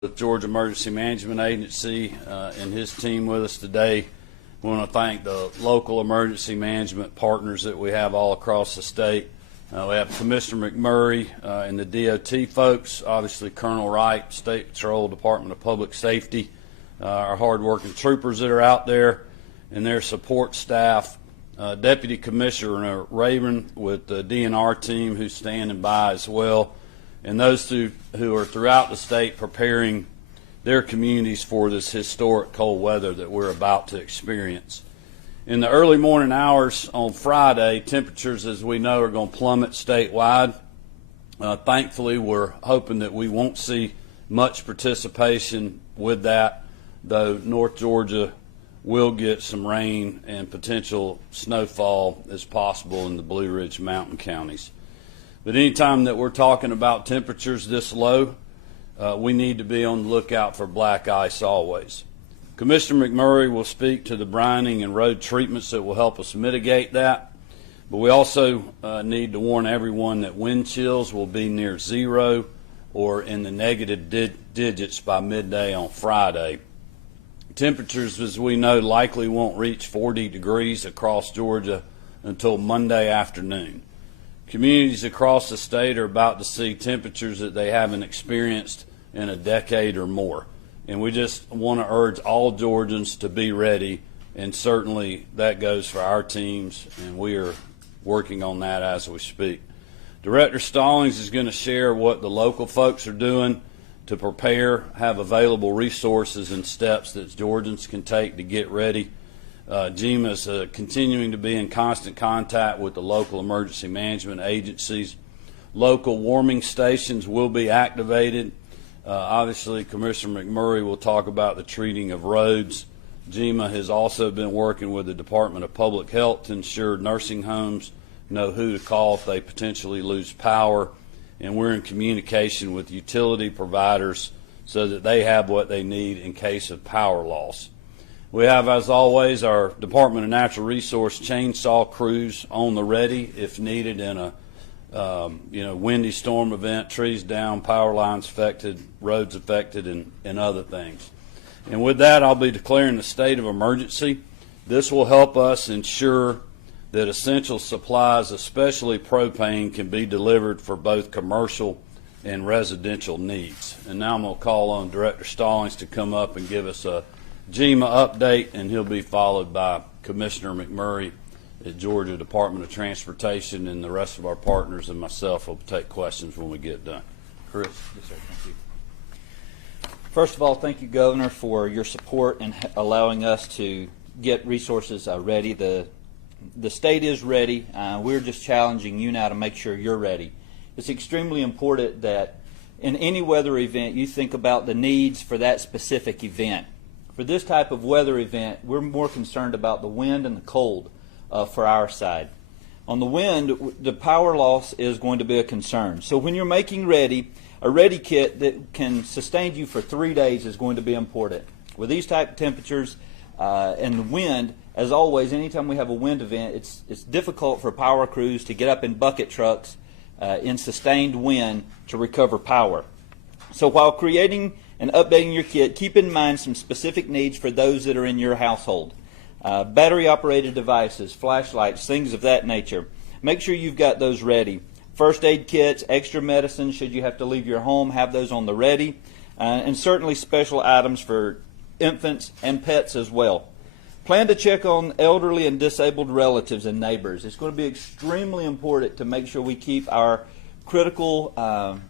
With Georgia Emergency Management Agency and his team with us today. We want to thank the local emergency management partners that we have all across the state. We have Commissioner McMurray and the DOT folks, obviously Colonel Wright, State Patrol, Department of Public Safety, our hardworking troopers that are out there, and their support staff, Deputy Commissioner Raven with the DNR team who's standing by as well, and those who are throughout the state preparing their communities for this historic cold weather that we're about to experience. In the early morning hours on Friday, temperatures, as we know, are going to plummet statewide. Thankfully, we're hoping that we won't see much participation with that, though North Georgia will get some rain and potential snowfall as possible in the Blue Ridge Mountain counties. But anytime that we're talking about temperatures this low, we need to be on the lookout for black ice always. Commissioner McMurray will speak to the brining and road treatments that will help us mitigate that. But we also need to warn everyone that wind chills will be near zero or in the negative digits by midday on Friday. Temperatures, as we know, likely won't reach 40 degrees across Georgia until Monday afternoon. Communities across the state are about to see temperatures that they haven't experienced in a decade or more. And we just want to urge all Georgians to be ready, and certainly that goes for our teams, and we are working on that as we speak. Director Stallings is going to share what the local folks are doing to prepare, have available resources and steps that Georgians can take to get ready. GEMA is continuing to be in constant contact with the local emergency management agencies. Local warming stations will be activated. Obviously, Commissioner McMurray will talk about the treating of roads. GEMA has also been working with the Department of Public Health to ensure nursing homes know who to call if they potentially lose power. And we're in communication with utility providers so that they have what they need in case of power loss. We have, as always, our Department of Natural Resource chainsaw crews on the ready if needed in a windy storm event, trees down, power lines affected, roads affected, and other things. And with that, I'll be declaring a state of emergency. This will help us ensure that essential supplies, especially propane, can be delivered for both commercial and residential needs. And now I'm going to call on Director Stallings to come up and give us a GEMA update, and he'll be followed by Commissioner McMurray at Georgia Department of Transportation, and the rest of our partners and myself will take questions when we get done. Chris. Yes, sir. Thank you. First of all, thank you, Governor, for your support in allowing us to get resources ready. The state is ready. We're just challenging you now to make sure you're ready. It's extremely important that in any weather event, you think about the needs for that specific event. For this type of weather event, we're more concerned about the wind and the cold for our side. On the wind, the power loss is going to be a concern. So when you're making ready, a ready kit that can sustain you for 3 days is going to be important. With these type of temperatures and the wind, as always, anytime we have a wind event, it's difficult for power crews to get up in bucket trucks in sustained wind to recover power. So while creating and updating your kit, keep in mind some specific needs for those that are in your household. Battery-operated devices, flashlights, things of that nature. Make sure you've got those ready. First aid kits, extra medicine should you have to leave your home, have those on the ready. And certainly special items for infants and pets as well. Plan to check on elderly and disabled relatives and neighbors. It's going to be extremely important to make sure we keep our critical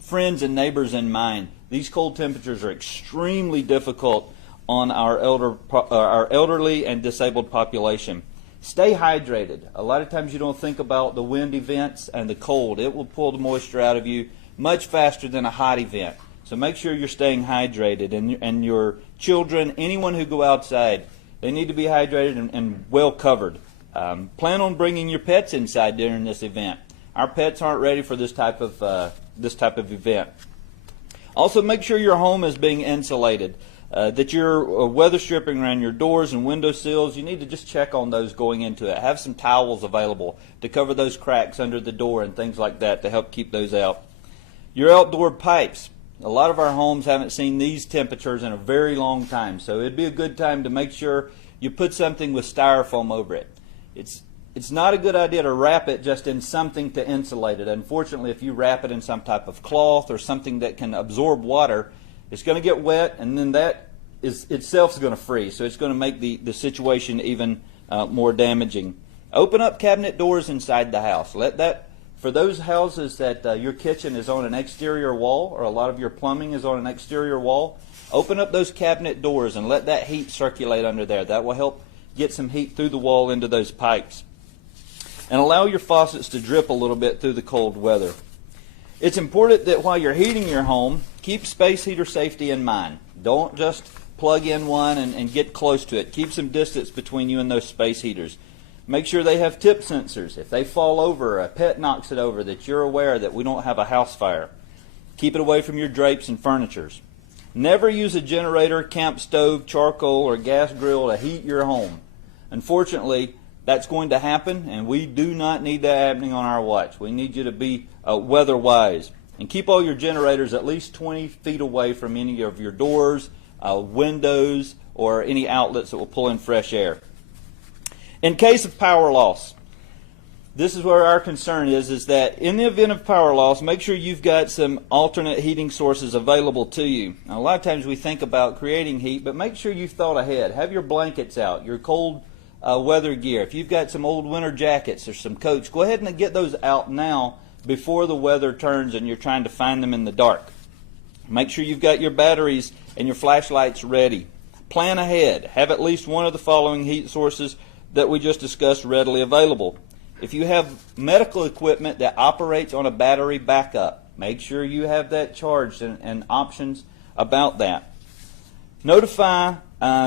friends and neighbors in mind. These cold temperatures are extremely difficult on our elderly and disabled population. Stay hydrated. A lot of times you don't think about the wind events and the cold. It will pull the moisture out of you much faster than a hot event. So make sure you're staying hydrated, and your children, anyone who go outside, they need to be hydrated and well covered. Plan on bringing your pets inside during this event. Our pets aren't ready for this type of event. Also, make sure your home is being insulated. That you're weather stripping around your doors and window sills. You need to just check on those going into it. Have some towels available to cover those cracks under the door and things like that to help keep those out. Your outdoor pipes, A lot of our homes haven't seen these temperatures in a very long time, so it'd be a good time to make sure you put something with styrofoam over it. It's not a good idea to wrap it just in something to insulate it. Unfortunately, if you wrap it in some type of cloth or something that can absorb water, it's going to get wet, and then that itself is going to freeze. So it's going to make the situation even more damaging. Open up cabinet doors inside the house. For those houses that your kitchen is on an exterior wall, or a lot of your plumbing is on an exterior wall, open up those cabinet doors and let that heat circulate under there. That will help get some heat through the wall into those pipes. And allow your faucets to drip a little bit through the cold weather. It's important that while you're heating your home, keep space heater safety in mind. Don't just plug in one and get close to it. Keep some distance between you and those space heaters. Make sure they have tip sensors. If they fall over, a pet knocks it over, that you're aware that we don't have a house fire. Keep it away from your drapes and furnitures. Never use a generator, camp stove, charcoal, or gas grill to heat your home. Unfortunately, that's going to happen, and we do not need that happening on our watch. We need you to be weather-wise. And keep all your generators at least 20 feet away from any of your doors, windows, or any outlets that will pull in fresh air. In case of power loss, this is where our concern is that in the event of power loss, make sure you've got some alternate heating sources available to you. Now, a lot of times we think about creating heat, but make sure you've thought ahead. Have your blankets out, your cold weather gear. If you've got some old winter jackets or some coats, go ahead and get those out now before the weather turns and you're trying to find them in the dark. Make sure you've got your batteries and your flashlights ready. Plan ahead. Have at least one of the following heat sources that we just discussed readily available. If you have medical equipment that operates on a battery backup, make sure you have that charged and options about that. Notify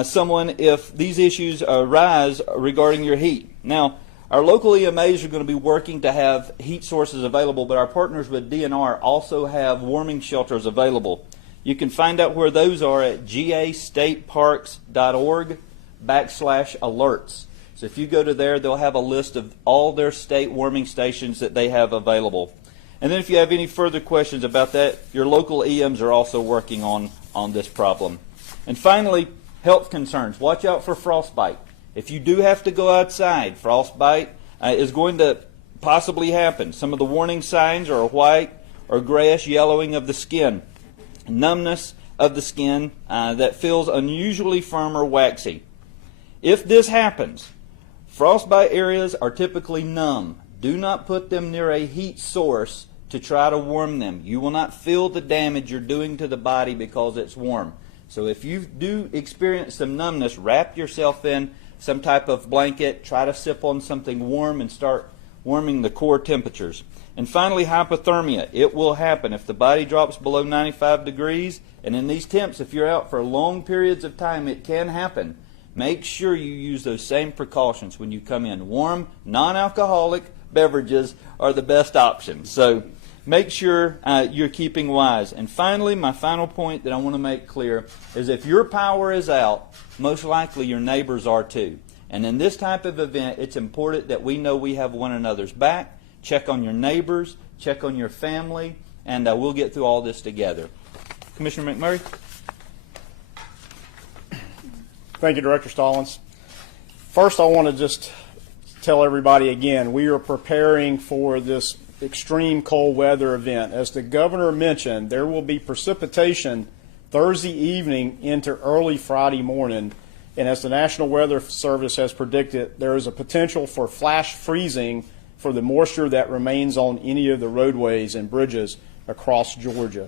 someone if these issues arise regarding your heat. Now, our local EMAs are going to be working to have heat sources available, but our partners with DNR also have warming shelters available. You can find out where those are at gastateparks.org/alerts. So if you go to there, they'll have a list of all their state warming stations that they have available. And then if you have any further questions about that, your local EMs are also working on this problem. And finally, health concerns. Watch out for frostbite. If you do have to go outside, frostbite is going to possibly happen. Some of the warning signs are white or grayish yellowing of the skin, numbness of the skin that feels unusually firm or waxy. If this happens, frostbite areas are typically numb. Do not put them near a heat source to try to warm them. You will not feel the damage you're doing to the body because it's warm. So if you do experience some numbness, wrap yourself in some type of blanket, try to sip on something warm and start warming the core temperatures. And finally, hypothermia. It will happen if the body drops below 95 degrees. And in these temps, if you're out for long periods of time, it can happen. Make sure you use those same precautions when you come in. Warm, non-alcoholic beverages are the best option. So make sure you're keeping wise. And finally, my final point that I want to make clear is if your power is out, most likely your neighbors are too. And in this type of event, it's important that we know we have one another's back. Check on your neighbors, check on your family, and we'll get through all this together. Commissioner McMurray? Thank you, Director Stallings. First, I want to just tell everybody again, we are preparing for this extreme cold weather event. As the governor mentioned, there will be precipitation Thursday evening into early Friday morning. And as the National Weather Service has predicted, there is a potential for flash freezing for the moisture that remains on any of the roadways and bridges across Georgia.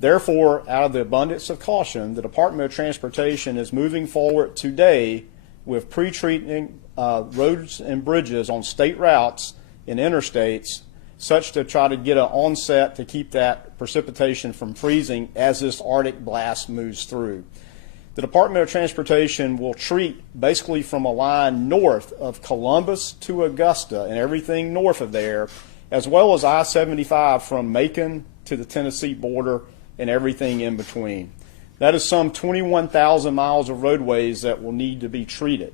Therefore, out of the abundance of caution, the Department of Transportation is moving forward today with pre-treating roads and bridges on state routes and interstates, such to try to get an onset to keep that precipitation from freezing as this Arctic blast moves through. The Department of Transportation will treat basically from a line north of Columbus to Augusta and everything north of there, as well as I-75 from Macon to the Tennessee border and everything in between. That is some 21,000 miles of roadways that will need to be treated.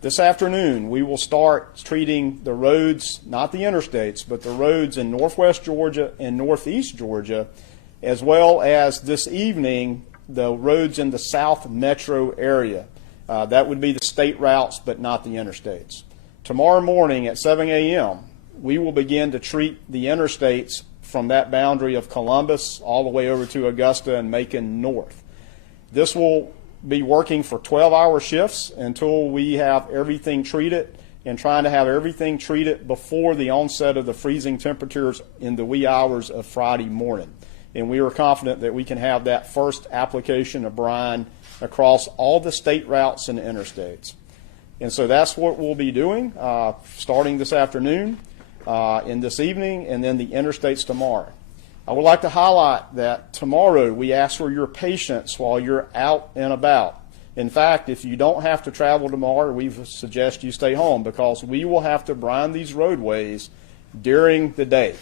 This afternoon, we will start treating the roads, not the interstates, but the roads in northwest Georgia and northeast Georgia, as well as this evening the roads in the South Metro area. That would be the state routes, but not the interstates. Tomorrow morning at 7 a.m., we will begin to treat the interstates from that boundary of Columbus all the way over to Augusta and Macon north. This will be working for 12-hour shifts until we have everything treated, and trying to have everything treated before the onset of the freezing temperatures in the wee hours of Friday morning. And we are confident that we can have that first application of brine across all the state routes and interstates. And so that's what we'll be doing starting this afternoon and this evening, and then the interstates tomorrow. I would like to highlight that tomorrow we ask for your patience while you're out and about. In fact, if you don't have to travel tomorrow, we suggest you stay home, because we will have to brine these roadways during the day.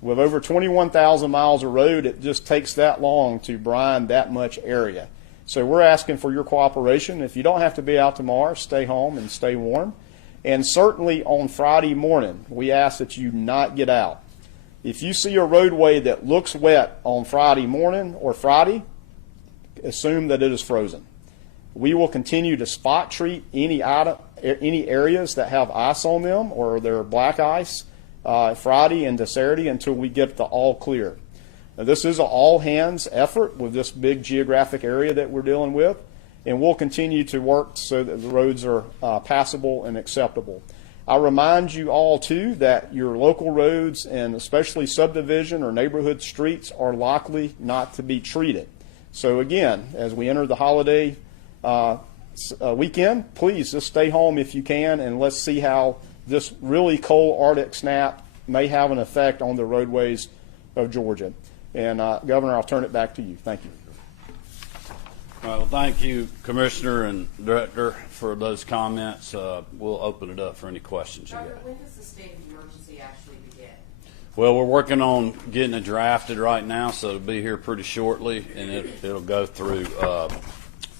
With over 21,000 miles of road, it just takes that long to brine that much area. So we're asking for your cooperation. If you don't have to be out tomorrow, stay home and stay warm. And certainly on Friday morning, we ask that you not get out. If you see a roadway that looks wet on Friday morning or Friday, assume that it is frozen. We will continue to spot treat any areas that have ice on them or they're black ice Friday into Saturday until we get the all clear. Now, this is an all hands effort with this big geographic area that we're dealing with, and we'll continue to work so that the roads are passable and acceptable. I remind you all too that your local roads, and especially subdivision or neighborhood streets, are likely not to be treated. So again, as we enter the holiday weekend, please just stay home if you can, and let's see how this really cold Arctic snap may have an effect on the roadways of Georgia. And Governor, I'll turn it back to you. Thank you. All right, well, thank you, Commissioner and Director, for those comments. We'll open it up for any questions you Governor, got. when does the state of emergency actually begin? Well, we're working on getting it drafted right now, so it'll be here pretty shortly, and it'll go through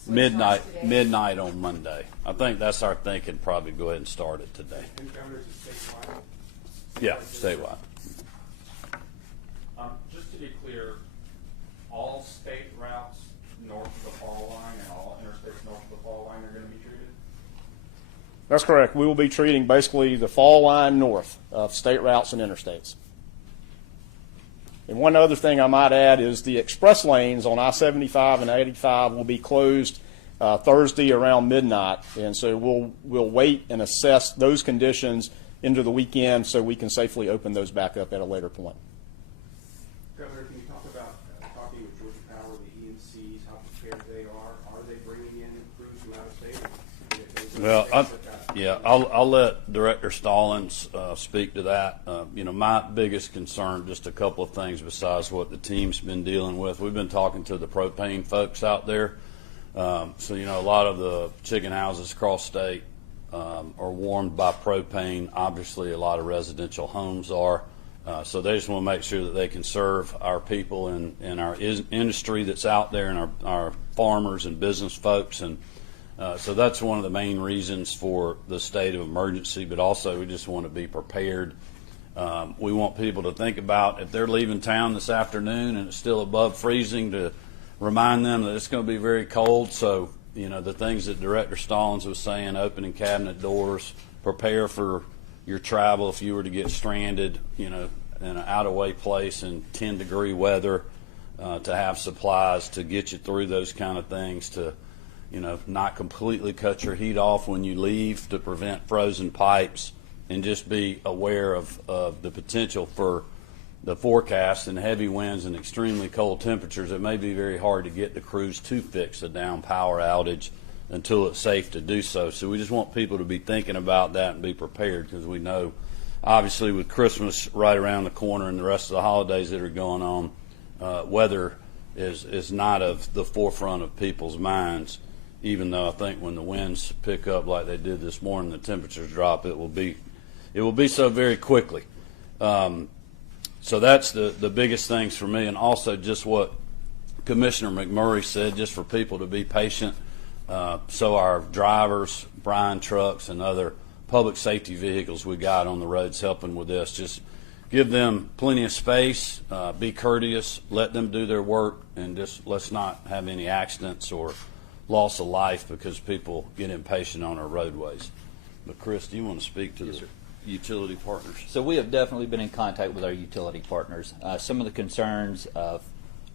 midnight on Monday. I think that's our thinking. Probably go ahead and start it today. And Governor, is it statewide? Yeah, statewide. Just to be clear, all state routes north of the fall line and all interstates north of the fall line are going to be treated? That's correct. We will be treating basically the fall line north of state routes and interstates. And one other thing I might add is the express lanes on I-75 and 85 will be closed Thursday around midnight, and so we'll wait and assess those conditions into the weekend so we can safely open those back up at a later point. Governor, can you talk about talking with Georgia Power, the EMCs, how prepared they are? Are they bringing in crews from out of state? Well, I'll let Director Stallings speak to that. My biggest concern, just a couple of things besides what the team's been dealing with. We've been talking to the propane folks out there. A lot of the chicken houses across state are warmed by propane. Obviously, a lot of residential homes are. So they just want to make sure that they can serve our people and our industry that's out there, and our farmers and business folks. And so that's one of the main reasons for the state of emergency, but also we just want to be prepared. We want people to think about if they're leaving town this afternoon and it's still above freezing, to remind them that it's going to be very cold. So, the things that Director Stallings was saying, opening cabinet doors, prepare for your travel if you were to get stranded, in an out-of-way place in 10-degree weather, to have supplies to get you through those kind of things, to not completely cut your heat off when you leave to prevent frozen pipes, and just be aware of the potential for the forecast and heavy winds and extremely cold temperatures. It may be very hard to get the crews to fix a down power outage until it's safe to do so. So we just want people to be thinking about that and be prepared, because we know, obviously, with Christmas right around the corner and the rest of the holidays that are going on, weather is not of the forefront of people's minds. Even though I think when the winds pick up like they did this morning, the temperatures drop, it will be so very quickly. So that's the biggest things for me, and also just what Commissioner McMurray said, just for people to be patient, so our drivers, brine trucks, and other public safety vehicles we got on the roads helping with this just give them plenty of space, be courteous, let them do their work, and just let's not have any accidents or loss of life because people get impatient on our roadways. But Chris, do you want to speak to the utility partners? So we have definitely been in contact with our utility partners. Some of the concerns of,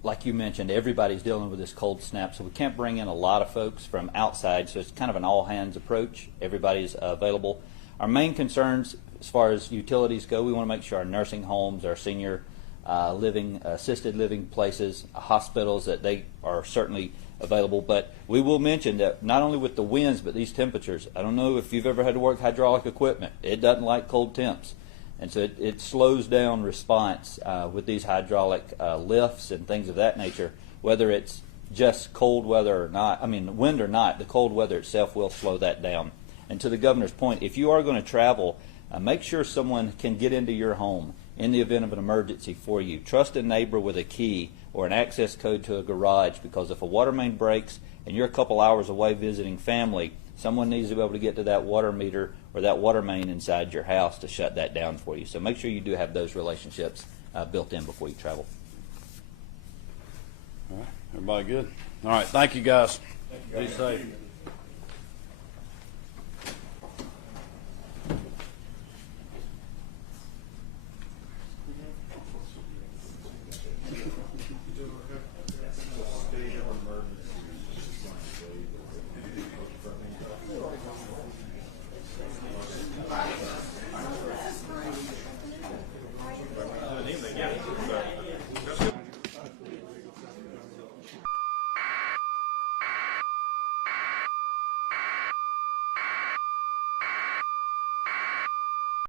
like you mentioned, everybody's dealing with this cold snap, so we can't bring in a lot of folks from outside, so it's kind of an all-hands approach. Everybody's available. Our main concerns as far as utilities go, we want to make sure our nursing homes, our senior living, assisted living places, hospitals, that they are certainly available. But we will mention that not only with the winds, but these temperatures, I don't know if you've ever had to work hydraulic equipment. It doesn't like cold temps. And so it slows down response with these hydraulic lifts and things of that nature, whether it's just cold weather or not. I mean, wind or not, the cold weather itself will slow that down. And to the governor's point, if you are going to travel, make sure someone can get into your home in the event of an emergency for you. Trust a neighbor with a key or an access code to a garage, because if a water main breaks and you're a couple hours away visiting family, someone needs to be able to get to that water meter or that water main inside your house to shut that down for you. So make sure you do have those relationships built in before you travel. All right, everybody good? All right, thank you guys. Be safe.